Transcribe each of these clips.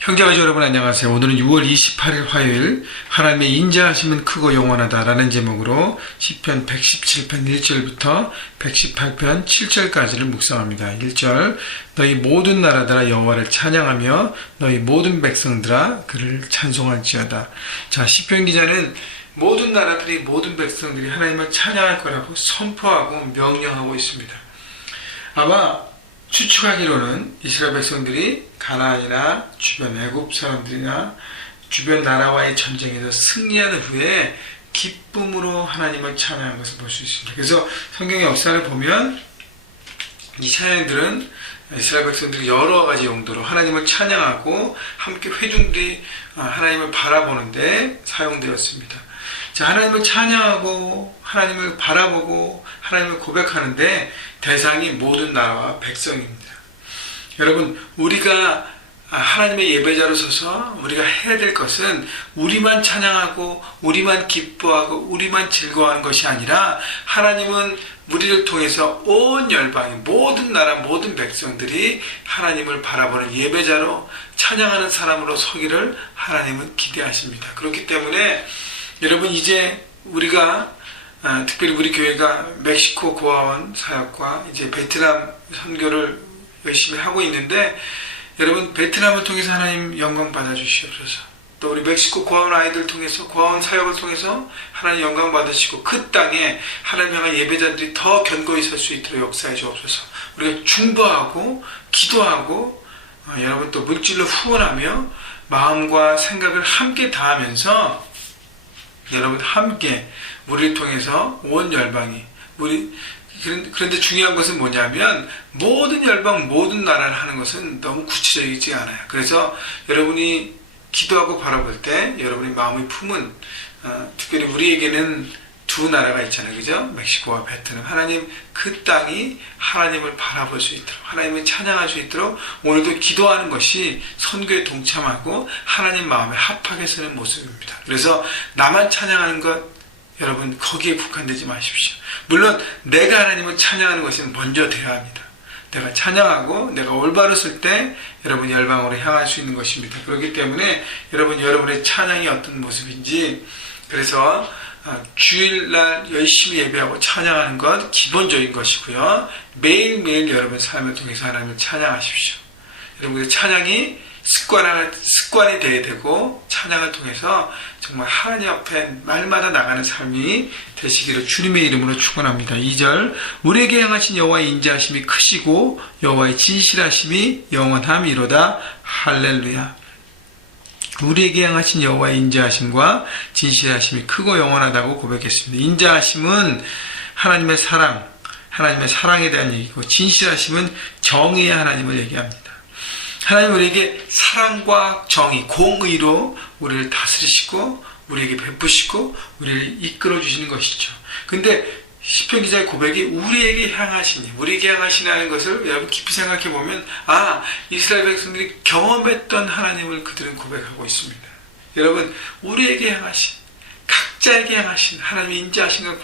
형제가족 여러분 안녕하세요. 오늘은 6월 28일 화요일 하나님의 인자하심은 크고 영원하다 라는 제목으로 시편 117편 1절부터 118편 7절까지를 묵상합니다. 1절 너희 모든 나라들아 여호와를 찬양하며 너희 모든 백성들아 그를 찬송할지어다. 자, 시편 기자는 모든 나라들이 모든 백성들이 하나님을 찬양할 거라고 선포하고 명령하고 있습니다. 아마 추측하기로는 이스라엘 백성들이 가나안이나 주변 애굽 사람들이나 주변 나라와의 전쟁에서 승리한 후에 기쁨으로 하나님을 찬양한 것을 볼 수 있습니다. 그래서 성경의 역사를 보면 이 찬양들은 이스라엘 백성들이 여러 가지 용도로 하나님을 찬양하고 함께 회중들이 하나님을 바라보는데 사용되었습니다. 자, 하나님을 찬양하고 하나님을 바라보고 하나님을 고백하는데 대상이 모든 나라와 백성입니다. 여러분, 우리가 하나님의 예배자로 서서 우리가 해야 될 것은 우리만 찬양하고 우리만 기뻐하고 우리만 즐거워하는 것이 아니라 하나님은 우리를 통해서 온 열방의 모든 나라 모든 백성들이 하나님을 바라보는 예배자로 찬양하는 사람으로 서기를 하나님은 기대하십니다. 그렇기 때문에 여러분, 이제 우리가 특별히 우리 교회가 멕시코 고아원 사역과 이제 베트남 선교를 열심히 하고 있는데, 여러분, 베트남을 통해서 하나님 영광 받아 주시옵소서. 또 우리 멕시코 고아원 아이들 통해서 고아원 사역을 통해서 하나님 영광 받으시고 그 땅에 하나님 향한 예배자들이 더 견고히 설 수 있도록 역사해 주옵소서. 우리가 중보하고 기도하고 여러분 또 물질로 후원하며 마음과 생각을 함께 다하면서 여러분 함께 우리를 통해서 온 열방이 그런데 중요한 것은 뭐냐면 모든 열방 모든 나라를 하는 것은 너무 구체적이지 않아요. 그래서 여러분이 기도하고 바라볼 때 여러분의 마음의 품은 특별히 우리에게는 두 나라가 있잖아요. 그죠? 멕시코와 베트남. 하나님 그 땅이 하나님을 바라볼 수 있도록 하나님을 찬양할 수 있도록 오늘도 기도하는 것이 선교에 동참하고 하나님 마음에 합하게 서는 모습입니다. 그래서 나만 찬양하는 것 여러분 거기에 국한되지 마십시오. 물론 내가 하나님을 찬양하는 것은 먼저 돼야 합니다. 내가 찬양하고 내가 올바로 쓸 때 여러분 열방으로 향할 수 있는 것입니다. 그렇기 때문에 여러분의 찬양이 어떤 모습인지 그래서 주일날 열심히 예배하고 찬양하는 것 기본적인 것이고요. 매일매일 여러분 삶을 통해서 하나님을 찬양하십시오. 여러분의 찬양이 습관이 되어야 되고 찬양을 통해서 정말 하나님 앞에 날마다 나가는 삶이 되시기를 주님의 이름으로 축원합니다. 2절 우리에게 향하신 여호와의 인자하심이 크시고 여호와의 진실하심이 영원함이로다. 할렐루야. 우리에게 향하신 여호와의 인자하심과 진실하심이 크고 영원하다고 고백했습니다. 인자하심은 하나님의 사랑에 대한 얘기고 진실하심은 정의의 하나님을 얘기합니다. 하나님 우리에게 사랑과 정의, 공의로 우리를 다스리시고 우리에게 베푸시고 우리를 이끌어 주시는 것이죠. 근데 시편 기자의 고백이 우리에게 향하시는 것을 여러분 깊이 생각해 보면 이스라엘 백성들이 경험했던 하나님을 그들은 고백하고 있습니다. 여러분 우리에게 향하신 각자에게 향하신 하나님의 인자하신과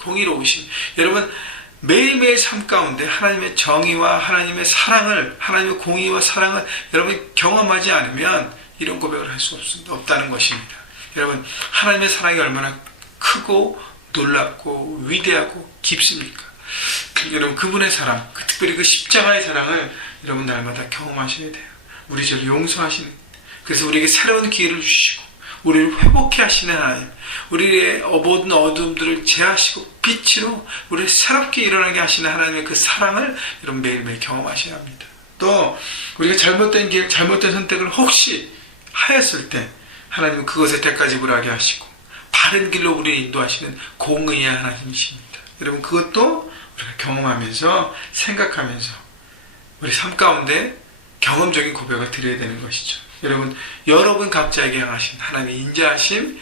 공의로우신 여러분 매일매일 삶 가운데 하나님의 정의와 하나님의 사랑을 하나님의 공의와 사랑을 여러분이 경험하지 않으면 이런 고백을 할 수 없다는 것입니다. 여러분 하나님의 사랑이 얼마나 크고 놀랍고 위대하고 깊습니까? 여러분 그분의 사랑, 특별히 그 십자가의 사랑을 여러분 날마다 경험하셔야 돼요. 우리 저를 용서하시는, 그래서 우리에게 새로운 기회를 주시고 우리를 회복해 하시는 하나님, 우리의 모든 어둠들을 제하시고 빛으로 우리를 새롭게 일어나게 하시는 하나님의 그 사랑을 여러분 매일매일 경험하셔야 합니다. 또 우리가 잘못된 길, 잘못된 선택을 혹시 하였을 때 하나님은 그것에 대가지불하게 하시고 바른 길로 우리를 인도하시는 공의의 하나님이십니다. 여러분 그것도 우리가 경험하면서 생각하면서 우리 삶 가운데 경험적인 고백을 드려야 되는 것이죠. 여러분 각자에게 향하신 하나님의 인자하심,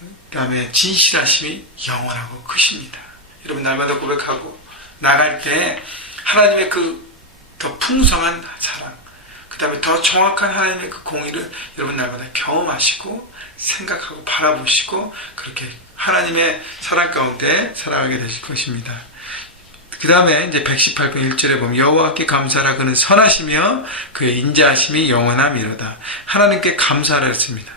그 다음에 진실하심이 영원하고 크십니다. 여러분 날마다 고백하고 나갈 때 하나님의 그 더 풍성한 사랑, 그 다음에 더 정확한 하나님의 그 공의를 여러분 날마다 경험하시고 생각하고 바라보시고 그렇게 하나님의 사랑 가운데 살아가게 되실 것입니다. 그 다음에 이제 118편 1절에 보면 여호와께 감사하라 그는 선하시며 그의 인자하심이 영원함이로다. 하나님께 감사하라 했습니다.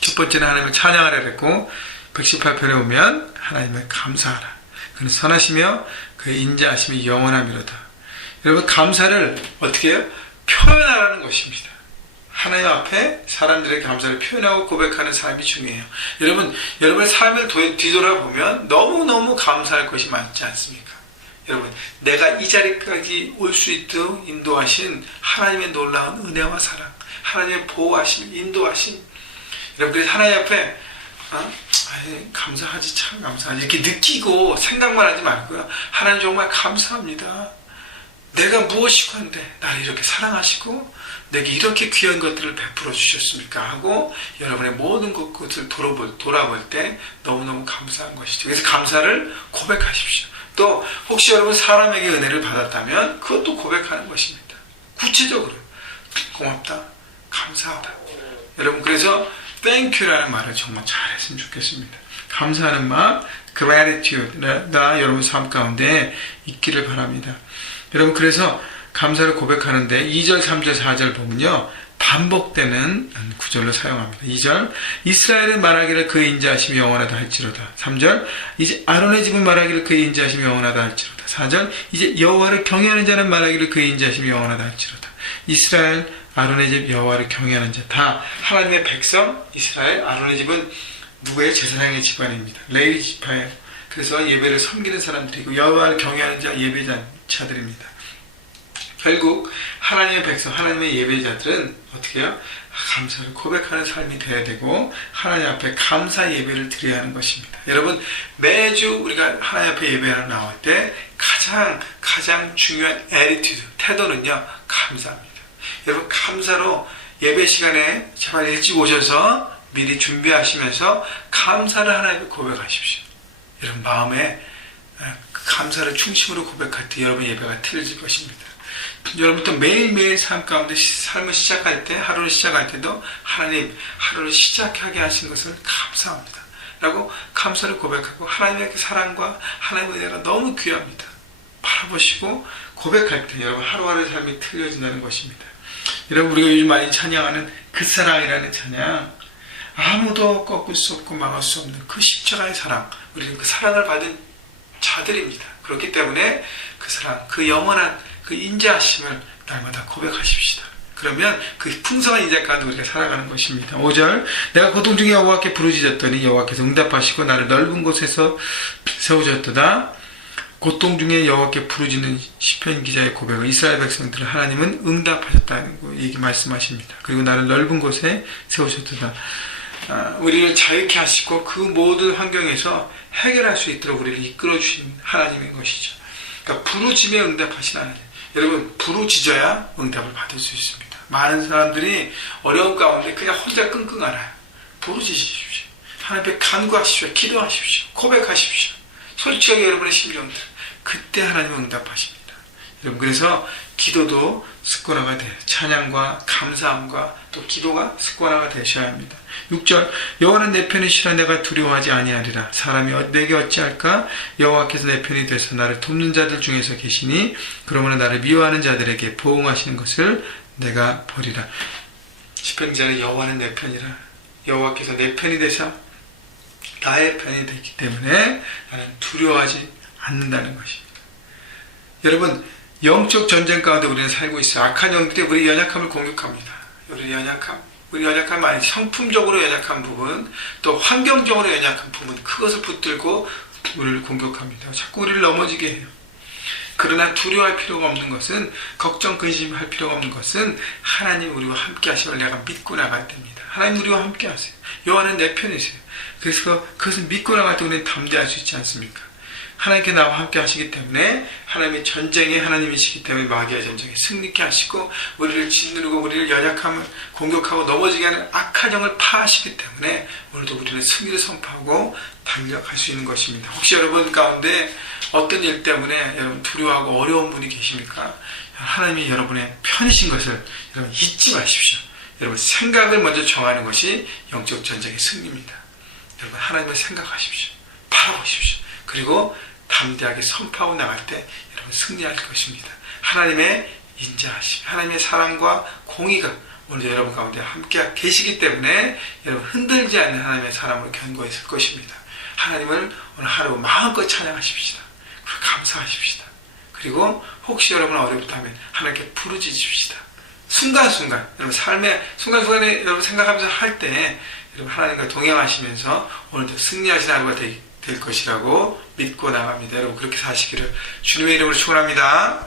첫 번째는 하나님을 찬양하라 그랬고 118편에 보면 하나님을 감사하라. 그는 선하시며 그의 인자하심이 영원함이로다. 여러분 감사를 어떻게 해요? 표현하라는 것입니다. 하나님 앞에 사람들의 감사를 표현하고 고백하는 삶이 중요해요. 여러분의 삶을 뒤돌아보면 너무너무 감사할 것이 많지 않습니까? 여러분, 내가 이 자리까지 올 수 있도록 인도하신 하나님의 놀라운 은혜와 사랑, 하나님의 보호하심, 인도하심. 여러분, 그래서 하나님 앞에 감사하지, 참 감사하지. 이렇게 느끼고 생각만 하지 말고요. 하나님 정말 감사합니다. 내가 무엇이고 한데 나를 이렇게 사랑하시고 내게 이렇게 귀한 것들을 베풀어 주셨습니까? 하고 여러분의 모든 것을 돌아볼 때 너무너무 감사한 것이죠. 그래서 감사를 고백하십시오. 또 혹시 여러분 사람에게 은혜를 받았다면 그것도 고백하는 것입니다. 구체적으로 고맙다, 감사하다. 여러분 그래서 thank you라는 말을 정말 잘했으면 좋겠습니다. 감사하는 마음, gratitude가 여러분 삶 가운데 있기를 바랍니다. 여러분 그래서 감사를 고백하는데 2절, 3절, 4절 보면요 반복되는 구절로 사용합니다. 2절 이스라엘은 말하기를 그의 인자하심이 영원하다 할지로다. 3절 이제 아론의 집은 말하기를 그의 인자하심이 영원하다 할지로다. 4절 이제 여호와를 경외하는 자는 말하기를 그의 인자하심이 영원하다 할지로다. 이스라엘, 아론의 집, 여호와를 경외하는 자 다 하나님의 백성, 이스라엘, 아론의 집은 누구의 제사장의 집안입니다. 레위 지파예요. 그래서 예배를 섬기는 사람들이고 여호와를 경외하는 자 예배자들입니다. 결국 하나님의 백성, 하나님의 예배자들은 어떻게 해요? 감사를 고백하는 삶이 되어야 되고 하나님 앞에 감사 예배를 드려야 하는 것입니다. 여러분 매주 우리가 하나님 앞에 예배하러 나올 때 가장 중요한 애티튜드, 태도는요 감사합니다. 여러분 감사로 예배 시간에 제발 일찍 오셔서 미리 준비하시면서 감사를 하나님께 고백하십시오. 여러분 마음에 감사를 중심으로 고백할 때 여러분 예배가 틀어질 것입니다. 여러분부터 매일매일 삶 가운데 삶을 시작할 때, 하루를 시작할 때도 하나님 하루를 시작하게 하신 것을 감사합니다 라고 감사를 고백하고 하나님의 그 사랑과 하나님의 은혜가 너무 귀합니다. 바라보시고 고백할 때 여러분 하루하루의 삶이 틀려진다는 것입니다. 여러분 우리가 요즘 많이 찬양하는 그 사랑이라는 찬양, 아무도 꺾을 수 없고 막을 수 없는 그 십자가의 사랑, 우리는 그 사랑을 받은 자들입니다. 그렇기 때문에 그 사랑, 그 영원한 그 인자하심을 날마다 고백하십시다. 그러면 그 풍성한 인자 가운데 우리가 살아가는 것입니다. 5절 내가 고통 중에 여호와께 부르짖었더니 여호와께서 응답하시고 나를 넓은 곳에서 세우셨도다. 고통 중에 여호와께 부르짖는 시편 기자의 고백을 이스라엘 백성들을 하나님은 응답하셨다는 거 얘기 말씀하십니다. 그리고 나를 넓은 곳에 세우셨도다. 우리를 자유케 하시고 그 모든 환경에서 해결할 수 있도록 우리를 이끌어 주신 하나님인 것이죠. 그러니까 부르짖음에 응답하신 하나님. 여러분 부르짖어야 응답을 받을 수 있습니다. 많은 사람들이 어려운 가운데 그냥 혼자 끙끙 앓아요. 부르짖으십시오. 하나님 앞에 간구하십시오. 기도하십시오. 고백하십시오. 솔직하게 여러분의 심정들, 그때 하나님은 응답하십니다. 여러분 그래서 기도도 습관화가 돼요. 찬양과 감사함과 또 기도가 습관화가 되셔야 합니다. 6절 여호와는 내 편이시라 내가 두려워하지 아니하리라. 사람이 내게 어찌할까? 여호와께서 내 편이 되서 나를 돕는 자들 중에서 계시니 그러므로 나를 미워하는 자들에게 보응하시는 것을 내가 보리라. 시편 기자는 여호와는 내 편이라. 여호와께서 내 편이 되셔 나의 편이 되기 때문에 나는 두려워하지 않는다는 것입니다. 여러분 영적 전쟁 가운데 우리는 살고 있어요. 악한 영들이 우리 연약함을 공격합니다. 우리 연약함 아니 성품적으로 연약한 부분, 또 환경적으로 연약한 부분, 그것을 붙들고 우리를 공격합니다. 자꾸 우리를 넘어지게 해요. 그러나 두려워할 필요가 없는 것은, 걱정 근심할 필요가 없는 것은 하나님 우리와 함께 하심을 내가 믿고 나갈 때입니다. 하나님 우리와 함께 하세요. 여호와는 내 편이세요. 그래서 그것을 믿고 나갈 때 우리는 담대할 수 있지 않습니까? 하나님께 나와 함께 하시기 때문에 하나님의 전쟁에 하나님이시기 때문에 마귀의 전쟁에 승리케 하시고 우리를 짓누르고 우리를 연약함을 공격하고 넘어지게 하는 악한 영을 파하시기 때문에 오늘도 우리는 승리를 선포하고 달려갈 수 있는 것입니다. 혹시 여러분 가운데 어떤 일 때문에 여러분 두려워하고 어려운 분이 계십니까? 하나님이 여러분의 편이신 것을 여러분 잊지 마십시오. 여러분 생각을 먼저 정하는 것이 영적 전쟁의 승리입니다. 여러분 하나님을 생각하십시오. 바라보십시오. 그리고 담대하게 선포하고 나갈 때 여러분 승리할 것입니다. 하나님의 인자하심, 하나님의 사랑과 공의가 오늘 여러분 가운데 함께 계시기 때문에 여러분 흔들지 않는 하나님의 사람으로 견고했을 것입니다. 하나님을 오늘 하루 마음껏 찬양하십시다. 감사하십시다. 그리고 혹시 여러분 어렵다면 하나님께 부르짖으십시다. 순간순간 여러분 삶의 순간순간에 여러분 생각하면서 할 때 여러분 하나님과 동행하시면서 오늘도 승리하신 하루가 될 것이라고 믿고 나갑니다. 여러분 그렇게 사시기를 주님의 이름으로 축원합니다.